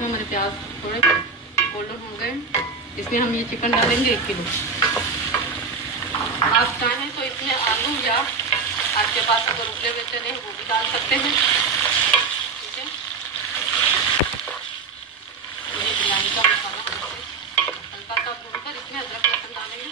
देखिए हमारे प्याज थोड़े गोल्डन हो गए। इसमें हम ये चिकन डालेंगे 1 किलो। आप चाहें तो इसमें आलू या आपके पास अगर उबले हुए चने हैं वो भी डाल सकते हैं। ठीक है, ये बिरयानी का मसाला हल्का सा भूनकर इसमें अदरक लहसुन डालेंगे।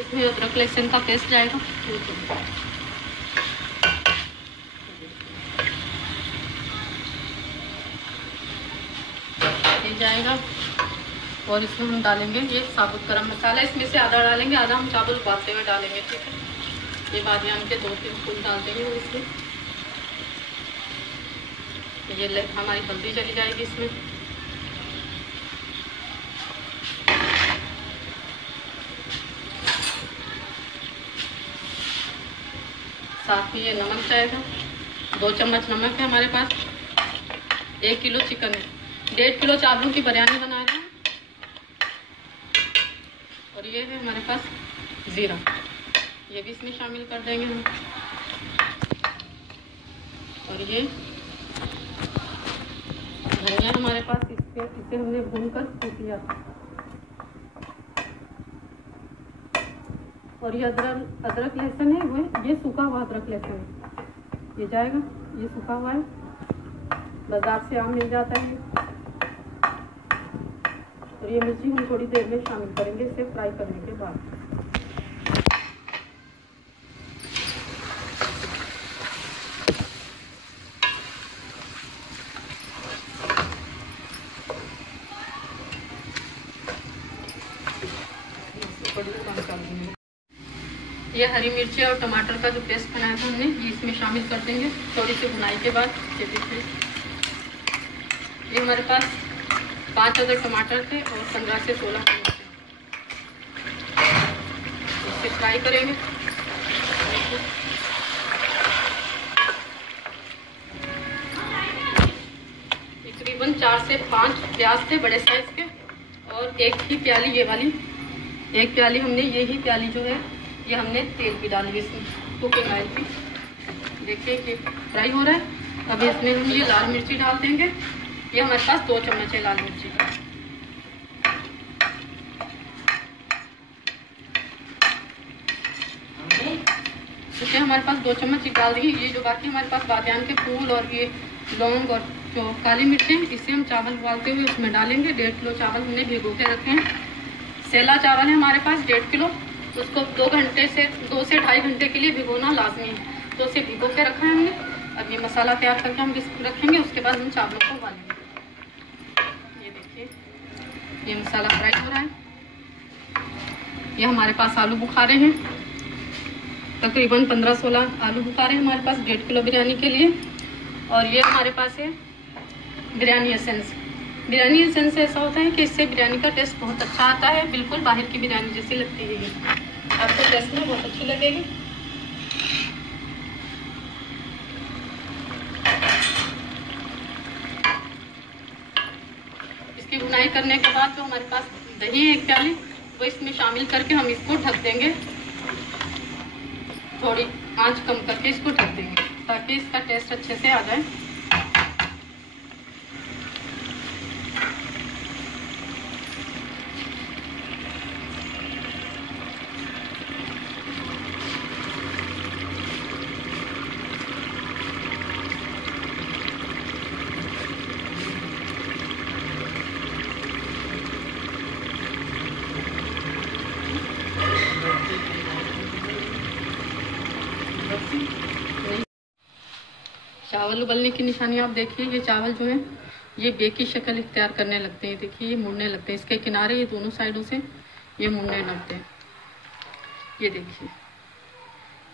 इसमें अदरक लहसुन का पेस्ट जाएगा, ये जाएगा। और इसमें हम डालेंगे ये साबुत गरम मसाला, इसमें से आधा डालेंगे, आधा हम चावल उबालते हुए डालेंगे। ठीक है, ये बादियान के 2-3 फूल डाल देंगे इसमें। ये हमारी हल्दी चली जाएगी इसमें। साथ में ये नमक जाएगा, 2 चम्मच नमक है हमारे पास। 1 किलो चिकन है, 1.5 किलो चावलों की बिरयानी बना रहे हैं। और ये है हमारे पास ज़ीरा, ये भी इसमें शामिल कर देंगे हम। और ये धनिया हमारे पास, इसे हमने भूनकर कूट लिया था। और ये अदरक लहसुन है, वो ये सूखा हुआ अदरक लहसुन है, ये जाएगा। ये सूखा हुआ है, बाजार से आम मिल जाता है। और ये मिर्ची हम थोड़ी देर में शामिल करेंगे इसे फ्राई करने के बाद। ये हरी मिर्ची और टमाटर का जो पेस्ट बनाया था हमने, ये इसमें शामिल कर देंगे थोड़ी सी भुनाई के बाद। ये देखिए, ये हमारे पास 5 अदर टमाटर थे और 15 से 16 मिर्च। इसे फ्राई करेंगे। तकरीबन 4 से 5 प्याज थे बड़े साइज के, और 1 ही प्याली, ये वाली 1 प्याली हमने, ये ही प्याली जो है ये हमने तेल की डाली इसमें, कुकिंग ऑयल की। देखिए कि फ्राई हो रहा है। अब इसमें हम ये लाल मिर्ची डाल देंगे। ये हमारे पास 2 चम्मच है लाल मिर्ची का। इसमें हमारे पास 2 चम्मच डाल दिए। ये जो बाकी हमारे पास बादियान के फूल और ये लौंग और जो काली मिर्चें, इसे हम चावल उबालते हुए उसमें डालेंगे। 1.5 किलो चावल हमने भिगो के रखे हैं। सेला चावल है हमारे पास 1.5 किलो, उसको 2 से 2.5 घंटे के लिए भिगोना लाजमी है। तो उसे भिगो के रखा है हमने। अब ये मसाला तैयार करके हम रखेंगे, उसके बाद हम चावलों को उबालेंगे। ये देखिए, ये मसाला फ्राई हो रहा है। ये हमारे पास आलू बुखारे हैं, तकरीबन 15-16 आलू बुखारे हैं हमारे पास 1.5 किलो बिरयानी के लिए। और ये हमारे पास है बिरयानी एसेंस। बिरयानी एसेंस ऐसा होता है कि इससे बिरयानी का टेस्ट बहुत अच्छा आता है, बिल्कुल बाहर की बिरयानी जैसी लगती है। ये आपको टेस्ट में बहुत अच्छी लगेगी। इसकी बुनाई करने के बाद जो हमारे पास दही है 1 प्याली, वो इसमें शामिल करके हम इसको ढक देंगे। थोड़ी आंच कम करके इसको ढक देंगे ताकि इसका टेस्ट अच्छे से आ जाए। चावल उबलने की निशानी आप देखिए। ये चावल जो है ये बे की शक्ल इख्तियार करने लगते हैं। देखिए ये मुड़ने लगते हैं, इसके किनारे ये दोनों साइडों से ये मुड़ने लगते हैं। ये देखिए,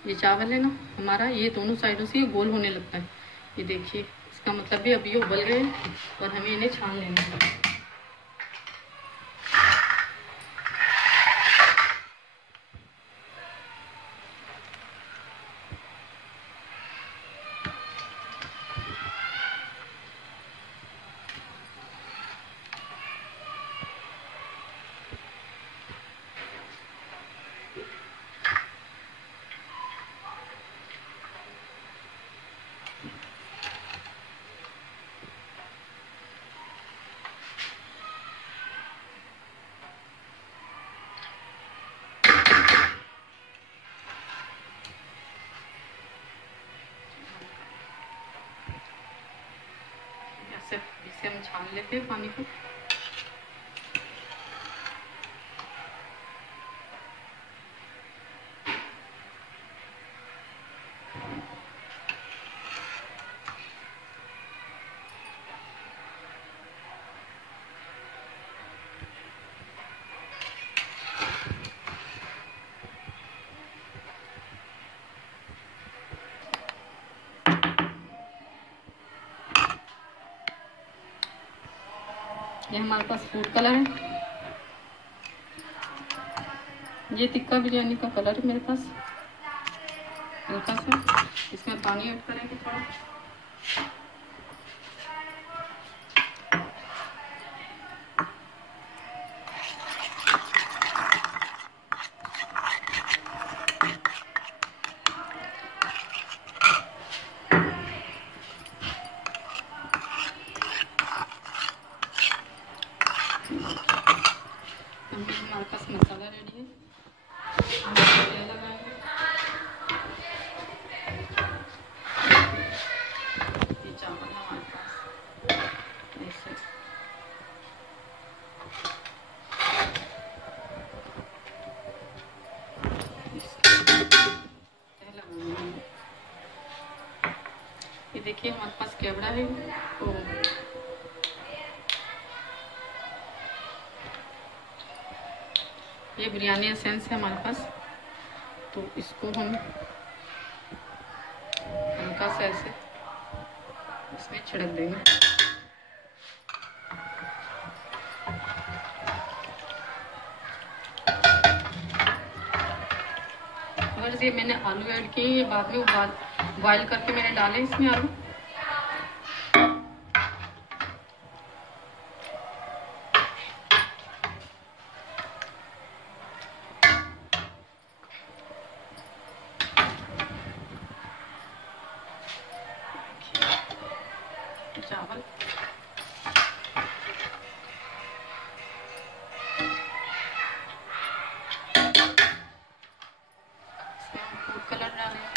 ये चावल है ना हमारा, ये दोनों साइडों से ये गोल होने लगता है। ये देखिए इसका मतलब भी अभी उबल गए और हमें इन्हें छान लेना है। इसे हम छान लेते हैं पानी को। ये हमारे पास फूड कलर है, ये टिक्का बिरयानी का कलर है मेरे पास हल्का सा। इसमें पानी ऐड करेंगे थोड़ा। हमारे पास मसाला रेडी है, हम तेल लगाएंगे। ये चावल है हमारे पास ऐसे तेल लगाएंगे। ये देखिए हमारे पास केवड़ा है, तो ये बिरयानी एसेंस है हमारे पास, तो इसको हम हल्का सा ऐसे इसमें छिड़क देंगे। अगर ये मैंने आलू ऐड किए, ये बाद में बॉयल करके मैंने डाले इसमें आलू। चावल इसमें हम फूड कलर डालेंगे।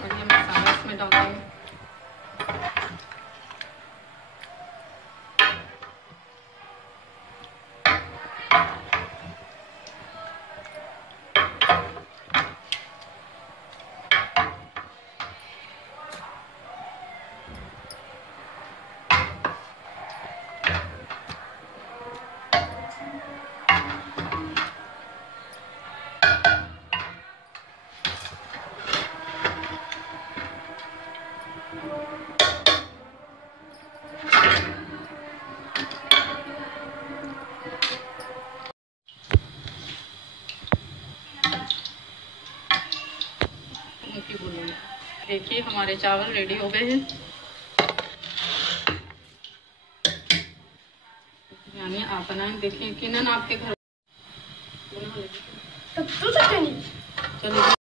और ये मसाला इसमें डाल देंगे। देखिए हमारे चावल रेडी हो गए हैं। यानी आप बनाएं, देखिए कि ना आपके घर चलो।